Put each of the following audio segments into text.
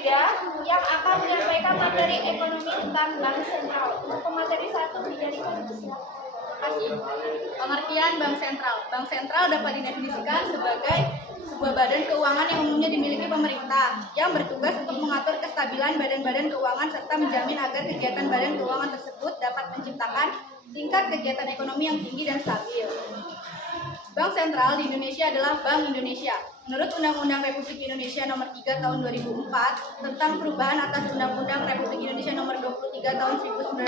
3 yang akan menyampaikan materi ekonomi tentang bank sentral. Untuk pemateri 1 dijadikan silakan. Pengertian bank sentral. Bank sentral dapat didefinisikan sebagai sebuah badan keuangan yang umumnya dimiliki pemerintah yang bertugas untuk mengatur kestabilan badan-badan keuangan serta menjamin agar kegiatan badan keuangan tersebut dapat menciptakan tingkat kegiatan ekonomi yang tinggi dan stabil. Bank sentral di Indonesia adalah Bank Indonesia. Menurut Undang-Undang Republik Indonesia Nomor 3 Tahun 2004 tentang perubahan atas Undang-Undang Republik Indonesia Nomor 23 Tahun 1999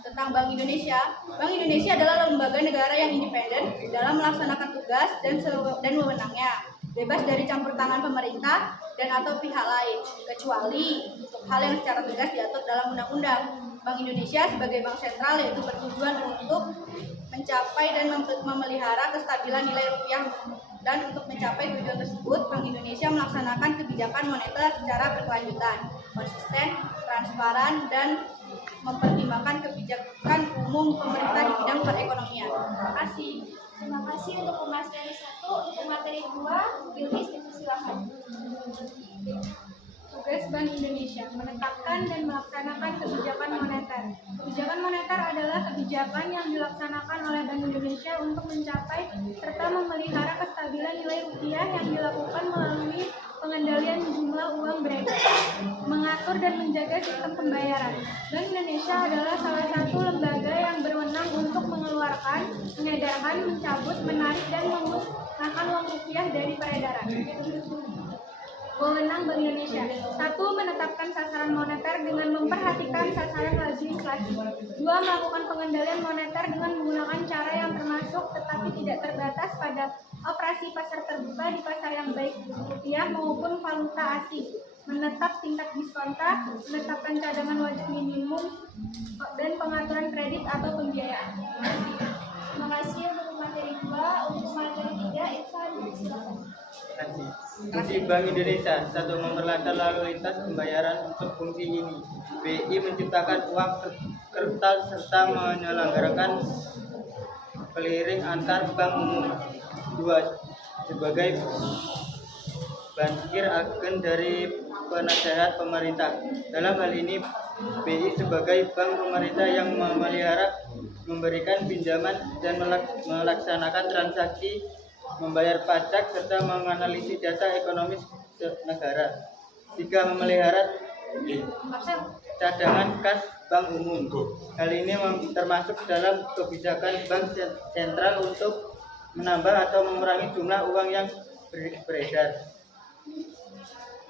tentang Bank Indonesia adalah lembaga negara yang independen dalam melaksanakan tugas dan wewenangnya, bebas dari campur tangan pemerintah dan atau pihak lain, kecuali untuk hal yang secara tegas diatur dalam undang-undang. Bank Indonesia sebagai bank sentral yaitu bertujuan untuk mencapai dan memelihara kestabilan nilai rupiah, dan untuk mencapai tujuan tersebut Bank Indonesia melaksanakan kebijakan moneter secara berkelanjutan, konsisten, transparan, dan mempertimbangkan kebijakan umum pemerintah di bidang perekonomian. Terima kasih. Terima kasih untuk pemateri 1. Untuk pemateri 2, Bilqis dipersilakan. Tugas Bank Indonesia menetapkan dan melaksanakan kebijakan moneter. Kebijakan moneter adalah kebijakan yang dilaksanakan oleh Bank Indonesia untuk mencapai serta memelihara kestabilan nilai rupiah yang dilakukan melalui pengendalian jumlah uang beredar, mengatur dan menjaga sistem pembayaran. Bank Indonesia adalah salah satu lembaga yang berwenang untuk mengeluarkan, mengedarkan, mencabut, menarik, dan memusnahkan uang rupiah dari peredaran. Wewenang Bank Indonesia. 1. Menetapkan sasaran moneter dengan memperhatikan sasaran laju inflasi. 2. Melakukan pengendalian moneter dengan menggunakan cara yang termasuk tetapi tidak terbatas pada operasi pasar terbuka di pasar yang baik rupiah maupun valuta asing. Menetap tingkat diskonta, menetapkan cadangan wajib minimum, dan pengaturan kredit atau pembiayaan. Terima kasih untuk materi 2. Untuk materi 3, Irfan silakan. Fungsi Bank Indonesia. 1. Memperlancar lalu lintas pembayaran. Untuk fungsi ini, BI menciptakan uang kertas serta menyelenggarakan clearing antar bank umum. 2. Sebagai bankir agen dari penasehat pemerintah. Dalam hal ini, BI sebagai bank pemerintah yang memelihara, memberikan pinjaman, dan melaksanakan transaksi, membayar pajak, serta menganalisis data ekonomi negara. 3. Memelihara cadangan kas bank umum. Hal ini termasuk dalam kebijakan bank sentral untuk menambah atau mengurangi jumlah uang yang beredar.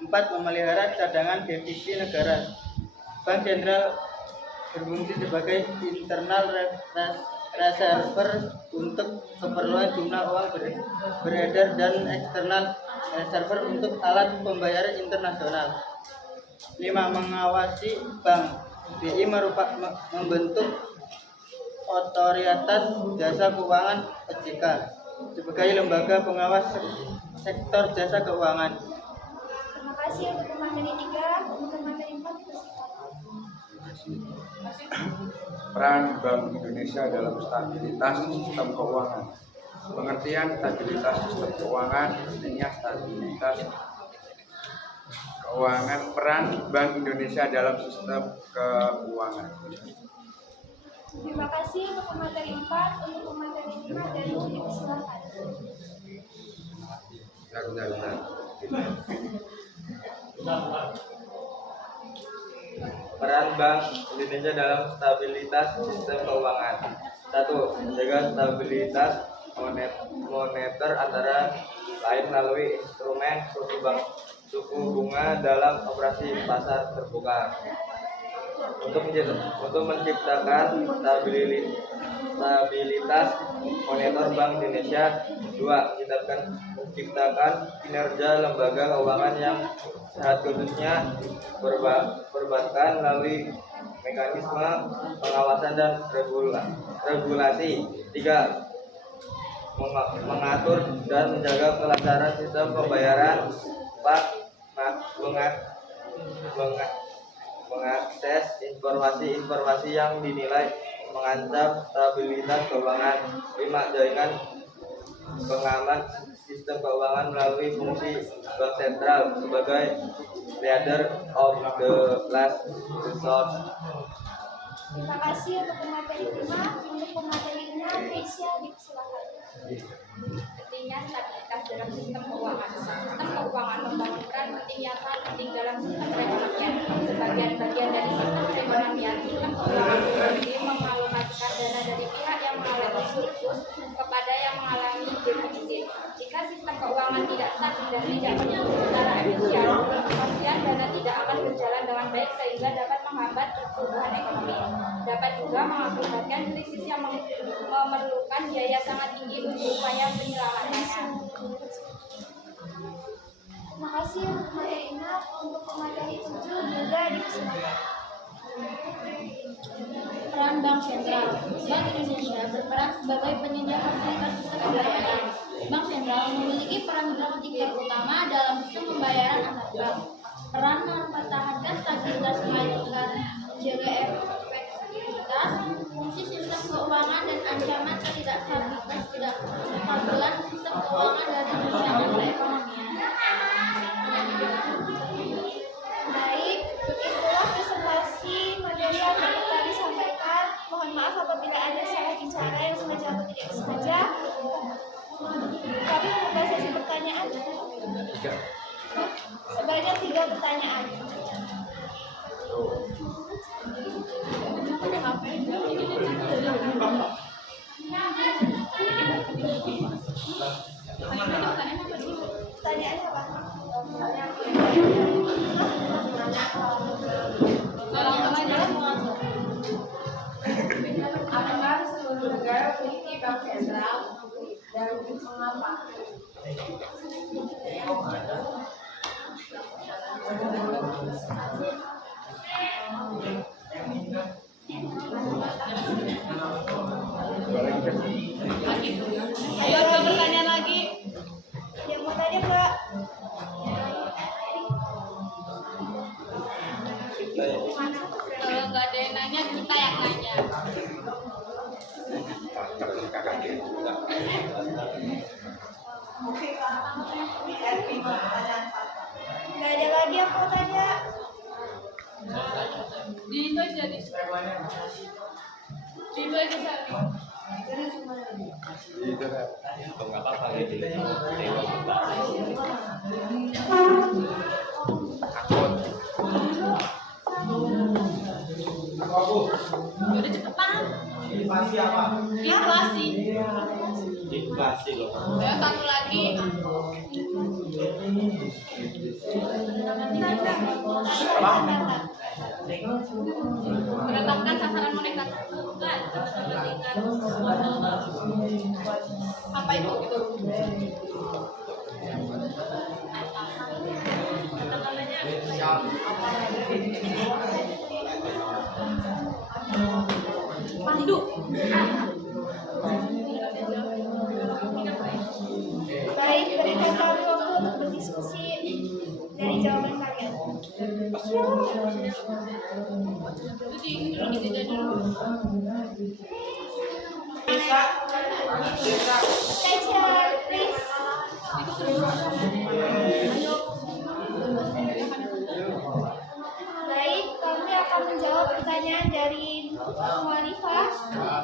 4. Memelihara cadangan devisa negara. Bank sentral berfungsi sebagai internal reserver untuk keperluan jumlah uang beredar dan eksternal reserver untuk alat pembayaran internasional. 5. Mengawasi bank. BI membentuk Otoritas Jasa Keuangan (OJK) sebagai lembaga pengawas sektor jasa keuangan. Terima kasih untuk materi 3. Untuk materi 4, Peran Bank Indonesia dalam stabilitas sistem keuangan. Pengertian stabilitas sistem keuangan artinya stabilitas keuangan. Peran Bank Indonesia dalam sistem keuangan. Terima kasih untuk materi 4. Untuk materi 5, dan dipersilakan. Peran Bank Indonesia dalam stabilitas sistem keuangan. 1. Menjaga stabilitas moneter antara lain melalui instrumen suku bunga dalam operasi pasar terbuka. Untuk menciptakan stabilitas moneter Bank Indonesia. 2. Menciptakan kinerja lembaga keuangan yang sehat, khususnya perbankan, melalui mekanisme pengawasan dan regulasi. 3. Mengatur dan menjaga kelancaran sistem pembayaran. 4. Mengakses informasi yang dinilai mengancam stabilitas keuangan. 5. Jaringan pengaman sistem keuangan melalui fungsi bank sentral sebagai leader of the last resort. Terima kasih untuk pemateri 5. Untuk pemateri 6, Risha dipersilakan. Pentingnya stabilitas dalam sistem keuangan. Sistem keuangan membangun peran penting yang sangat penting dalam sistem perekonomian. Sebagian bagian dari sistem perekonomian, sistem keuangan sendiri mengalokasikan dana dari pihak yang mengalami surplus kepada yang mengalami defisit. Jika sistem keuangan tidak stabil dan tidak berfungsi secara efisien, kepastian dana tidak akan berjalan dengan baik sehingga dapat menghambat pertumbuhan ekonomi. Dapat juga mengakibatkan krisis yang memerlukan biaya sangat tinggi untuk upaya penyelamatannya. Terima kasih untuk materi 6. Untuk pemateri 7, juga dipersilakan. Peran Bank Sentral. Bank Indonesia berperan sebagai penyedia fasilitas sistem pembayaran. Bank Sentral memiliki peran dramatik utama dalam sistem pembayaran antar bank. Peran mempertahankan stabilitas nilai tukar, menjaga efektivitas fungsi sistem keuangan dan ancaman ketidakstabilan sistem keuangan dari guncangan perekonomian. Baik, itulah presentasi materi yang dapat kami sampaikan. Mohon maaf apabila ada salah bicara yang sengaja atau tidak sengaja. Kami membuka sesi pertanyaan. Sebanyak 3 pertanyaan. Pertanyaannya apa? Apakah seluruh negara memiliki bank sentral dan mengapa? Ayo ada pertanyaan lagi. Yang mau tanya Mbak? Kalau nggak ada yang nanya, kita yang nanya. Nggak ada lagi yang mau tanya. Itu jadi. Itu aja tadi. Udah cepetan. Inflasi apa? Inflasi. Inflasi loh. Ayo satu lagi. Menetapkan sasaran moneter. Bukan, apa itu gitu? Pandu. Baik, berikan kami waktu untuk berdiskusi dari jawaban kalian. Itu di ini dulu gitu jadi dulu. Teacher, please. Baik, kami akan menjawab pertanyaan dari Nuarifa.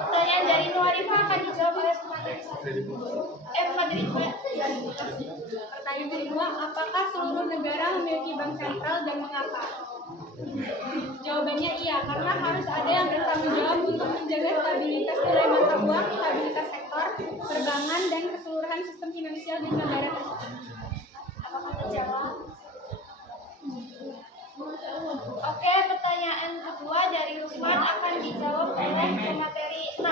Pertanyaan dari Nuarifa akan dijawab oleh pemateri pemateri 2. Pertanyaan kedua, apakah seluruh negara memiliki bank sentral dan mengapa? Jawabannya iya, karena harus ada yang bertanggung jawab untuk menjaga stabilitas nilai mata uang, stabilitas sektor, perbankan, dan keseluruhan sistem finansial di negara tersebut. Apakah terjawab? Oke, pertanyaan kedua dari Lukman akan dijawab oleh pemateri 6.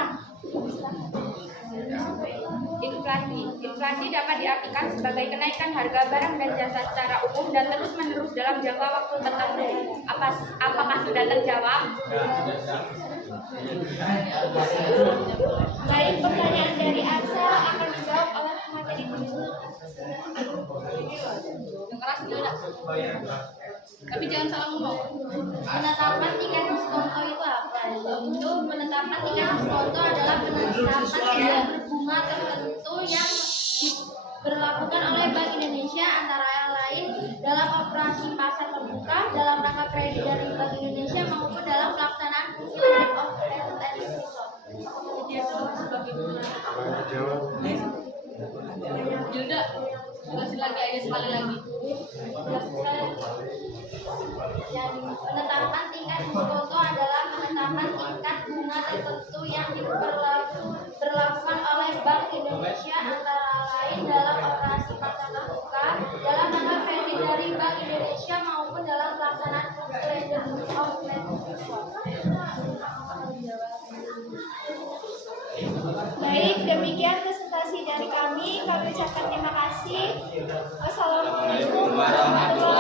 Inflasi dapat diartikan sebagai kenaikan harga barang dan jasa secara umum dan terus-menerus dalam jangka waktu tertentu. Apakah sudah terjawab? Baik, pertanyaan dari Ansel akan dijawab oleh pemateri 7. Yang keras tidak. Tapi jangan salah ngomong. Penetapan tingkat diskonto itu apa? Untuk penetapan tingkat diskonto adalah penetapan tingkat bunga tertentu yang berlakukan oleh Bank Indonesia antara lain dalam operasi pasar terbuka, dalam rangka kredit dari Bank Indonesia maupun dalam pelaksanaan fungsi limit of credit and resort. Apa yang dijawab? Yuda, jelasin lagi aja sekali lagi. Dan penetapan tingkat deposito adalah penetapan tingkat bunga tertentu yang berlakukan oleh Bank Indonesia antara lain dalam operasi pasar terbuka, dalam rangka kredit dari Bank Indonesia maupun dalam pelaksanaan limit of credit resort. Baik, demikian presentasi dari kami. Kami ucapkan terima kasih. Wassalamualaikum warahmatullahi